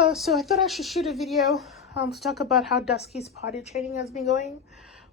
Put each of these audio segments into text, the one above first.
Hello, so I thought I should shoot a video to talk about how Dusky's potty training has been going.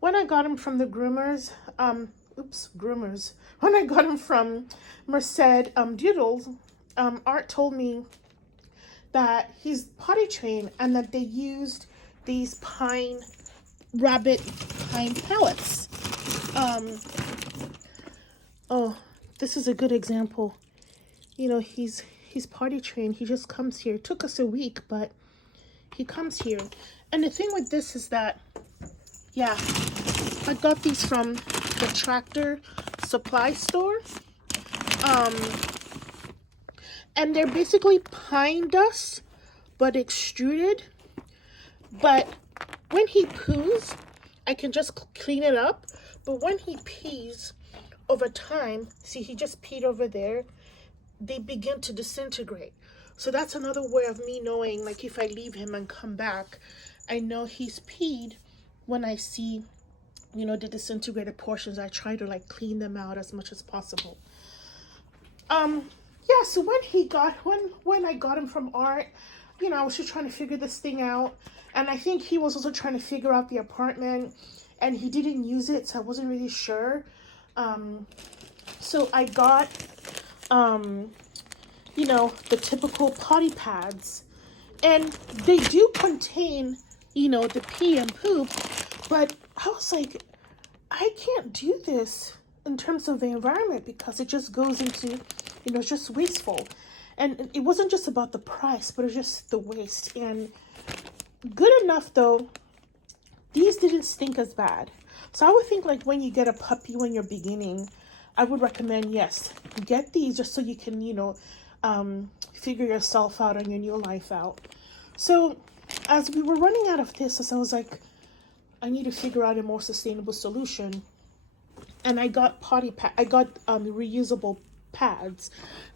When I got him from the groomers, when I got him from Merced Doodles, Art told me that he's potty trained and that they used these rabbit pine pellets. Oh, this is a good example. You know, he's potty trained. He just comes here. It took us a week, but he comes here. And the thing with this is that, yeah, I got these from the tractor supply store. And they're basically pine dust, but extruded. But when he poos, I can just clean it up. But when he pees, over time, see, he just peed over there, they begin to disintegrate. So that's another way of me knowing, like, if I leave him and come back, I know he's peed. When I see, you know, the disintegrated portions, I try to like clean them out as much as possible. Yeah, so when I got him from Art, you know, I was just trying to figure this thing out. And I think he was also trying to figure out the apartment, and he didn't use it, so I wasn't really sure. So I got you know, the typical potty pads, and they do contain, you know, the pee and poop, but I was like, I can't do this in terms of the environment because it just goes into, you know, it's just wasteful. And it wasn't just about the price, but it's just the waste. And good enough though, these didn't stink as bad. So I would think, like, when you get a puppy when you're beginning, I would recommend, yes, get these just so you can, you know, figure yourself out and your new life out. So as we were running out of this, I was like, I need to figure out a more sustainable solution. And I got reusable pads,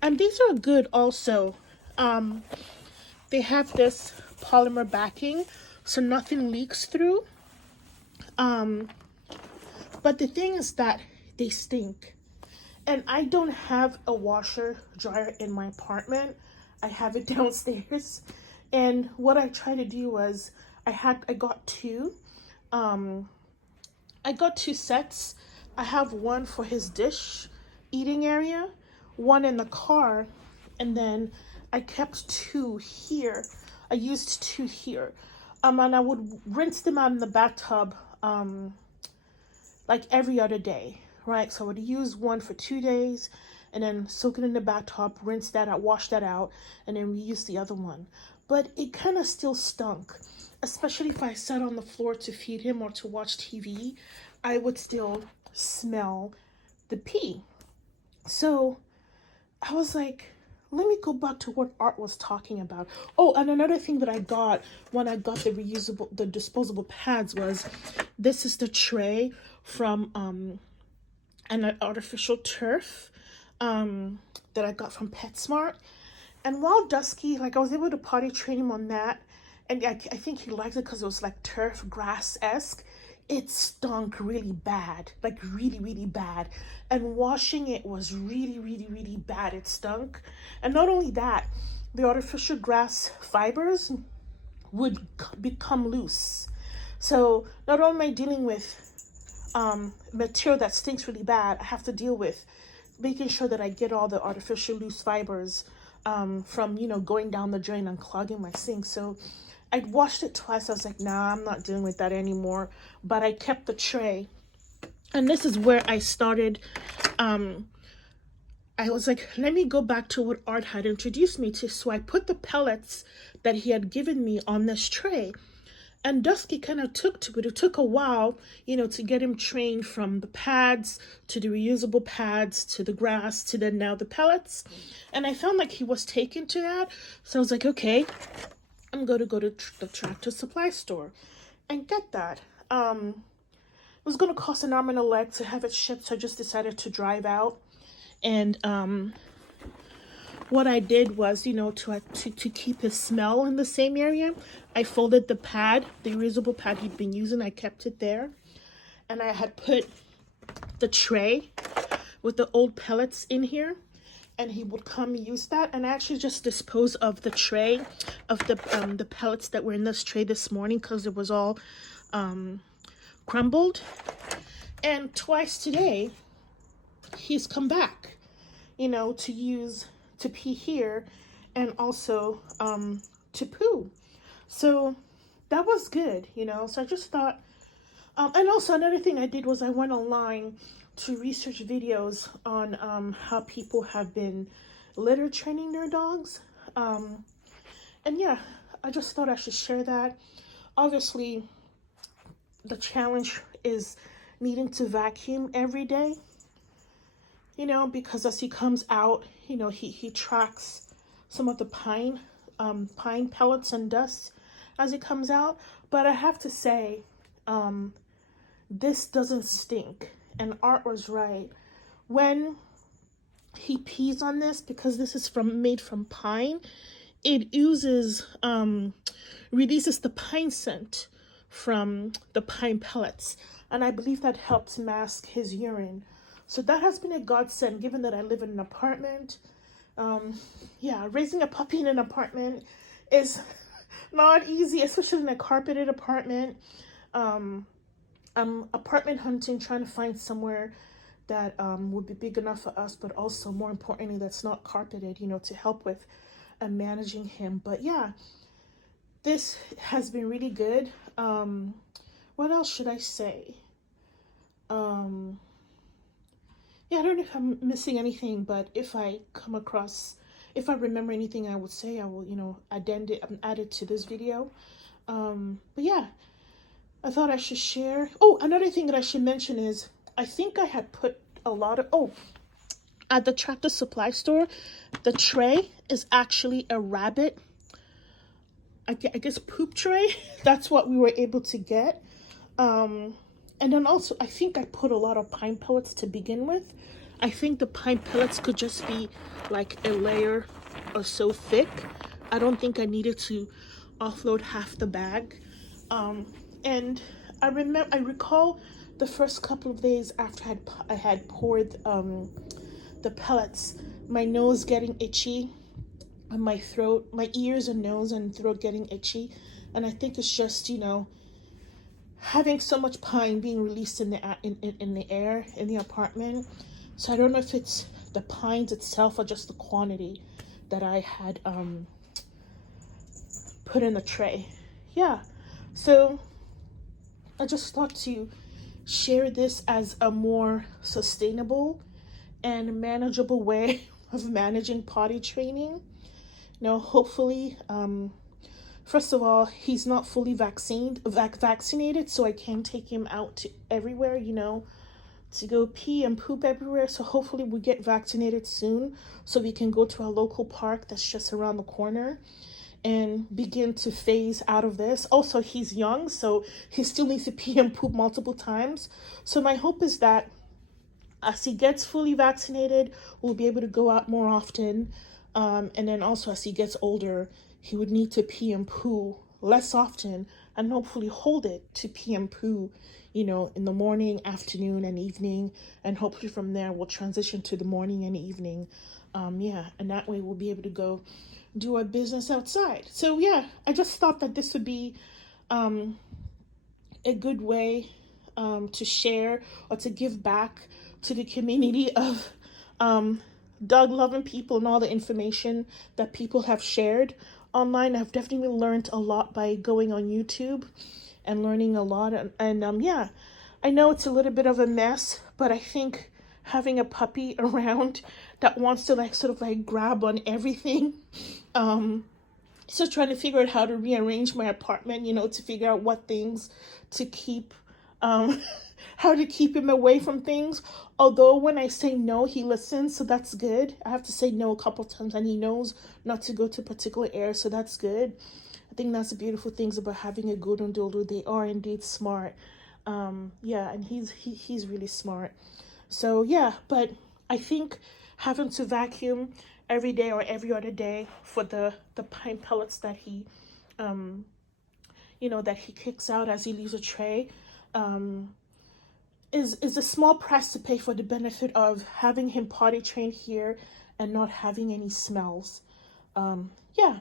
and these are good also. They have this polymer backing, so nothing leaks through. But the thing is that they stink. And I don't have a washer dryer in my apartment. I have it downstairs. And what I tried to do was I got two. I got two sets. I have one for his dish eating area, one in the car, and then I kept two here. I used two here. And I would rinse them out in the bathtub like every other day. Right, so I would use one for 2 days and then soak it in the bathtub, rinse that out, wash that out, and then reuse the other one. But it kind of still stunk, especially if I sat on the floor to feed him or to watch TV, I would still smell the pee. So I was like, let me go back to what Art was talking about. Oh, and another thing that I got when I got the disposable pads was, this is the tray from an artificial turf that I got from PetSmart. And while Dusky, like, I was able to potty train him on that, and I think he liked it because it was like turf grass-esque. It stunk really bad, like really, really bad. And washing it was really, really, really bad. It stunk. And not only that, the artificial grass fibers would become loose. So not only am I dealing with material that stinks really bad, I have to deal with making sure that I get all the artificial loose fibers from, you know, going down the drain and clogging my sink. So I washed it twice. I was like, nah, I'm not dealing with that anymore. But I kept the tray. And this is where I started. I was like, let me go back to what Art had introduced me to. So I put the pellets that he had given me on this tray. And Dusky kind of took to it. It took a while, you know, to get him trained from the pads to the reusable pads to the grass to then now the pellets. And I found like he was taken to that. So I was like, okay, I'm going to go to the tractor supply store and get that. It was going to cost an arm and a leg to have it shipped. So I just decided to drive out. And what I did was, you know, to keep his smell in the same area, I folded the pad, the reusable pad he'd been using. I kept it there. And I had put the tray with the old pellets in here. and he would come use that. And I actually just disposed of the tray of the pellets that were in this tray this morning because it was all crumbled. And twice today he's come back, you know, to pee here and also to poo. So that was good, you know. So I just thought, and also another thing I did was I went online to research videos on how people have been litter training their dogs. And yeah, I just thought I should share that. Obviously, the challenge is needing to vacuum every day, you know, because as he comes out, you know, he tracks some of the pine pellets and dust as it comes out. But I have to say, this doesn't stink. And Art was right. When he pees on this, because this is made from pine, it releases the pine scent from the pine pellets. And I believe that helps mask his urine. So that has been a godsend, given that I live in an apartment. Yeah, raising a puppy in an apartment is not easy, especially in a carpeted apartment. I'm apartment hunting, trying to find somewhere that would be big enough for us, but also more importantly, that's not carpeted, you know, to help with managing him. But yeah, this has been really good. What else should I say? Yeah, I don't know if I'm missing anything, but if I remember anything I would say, I will, you know, add it to this video. But yeah, I thought I should share. Oh, another thing that I should mention is I think I had put a lot of, at the Tractor Supply store, the tray is actually a rabbit, I guess, poop tray. That's what we were able to get. And then also, I think I put a lot of pine pellets to begin with. I think the pine pellets could just be like a layer or so thick. I don't think I needed to offload half the bag. And I recall the first couple of days after I had poured the pellets, my nose getting itchy, and my throat, my ears and nose and throat getting itchy. And I think it's just, you know, having so much pine being released in the air in the apartment. So I don't know if it's the pines itself or just the quantity that I had put in the tray. Yeah, so I just thought to share this as a more sustainable and manageable way of managing potty training. You know, hopefully, first of all, he's not fully vaccinated, so I can't take him out to everywhere, you know, to go pee and poop everywhere. So hopefully we get vaccinated soon so we can go to our local park that's just around the corner and begin to phase out of this. Also, he's young, so he still needs to pee and poop multiple times. So my hope is that as he gets fully vaccinated, we'll be able to go out more often. And then also as he gets older, he would need to pee and poo less often and hopefully hold it to pee and poo, you know, in the morning, afternoon, and evening. And hopefully from there, we'll transition to the morning and evening. Yeah, and that way we'll be able to go do our business outside. So yeah, I just thought that this would be a good way to share or to give back to the community of dog loving people and all the information that people have shared online. I've definitely learned a lot by going on YouTube and learning a lot. And yeah, I know it's a little bit of a mess, but I think having a puppy around that wants to like sort of like grab on everything, still trying to figure out how to rearrange my apartment, you know, to figure out what things to keep, how to keep him away from things. Although when I say no, he listens, so that's good. I have to say no a couple times and he knows not to go to particular areas, so that's good. I think that's the beautiful things about having a golden doodle. They are indeed smart. Yeah, and he's really smart. So yeah, but I think having to vacuum every day or every other day for the pine pellets that he you know, that he kicks out as he leaves a tray, is a small price to pay for the benefit of having him potty trained here and not having any smells. Yeah.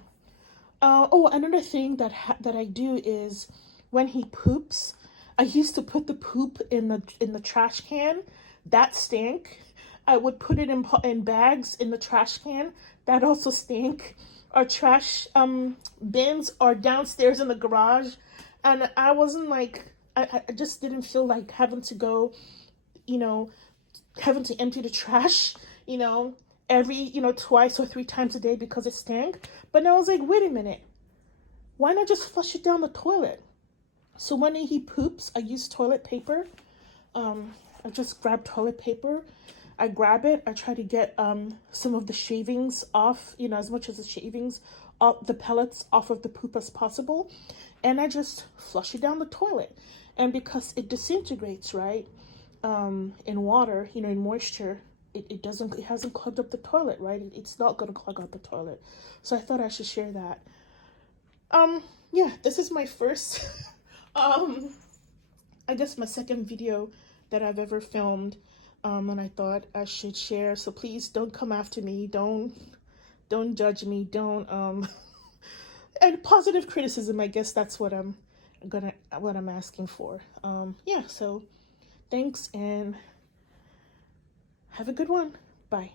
Oh, another thing that I do is when he poops, I used to put the poop in the trash can. That stank. I would put it in bags in the trash can. That also stink. Our trash bins are downstairs in the garage, and I wasn't like I just didn't feel like having to go, you know, having to empty the trash, you know, every, twice or three times a day because it stank. But now I was like, wait a minute, why not just flush it down the toilet? So when he poops, I use toilet paper. I just grab toilet paper. I grab it. I try to get some of the shavings off, as much as the shavings, off the pellets off of the poop as possible. And I just flush it down the toilet. And because it disintegrates, right, in water, in moisture, it hasn't clogged up the toilet, right? It's not going to clog up the toilet. So I thought I should share that. Yeah, this is my first, I guess my second video that I've ever filmed, and I thought I should share. So please don't come after me. Don't judge me. Don't, and positive criticism, I guess that's what I'm asking for. Yeah, so thanks and have a good one. Bye.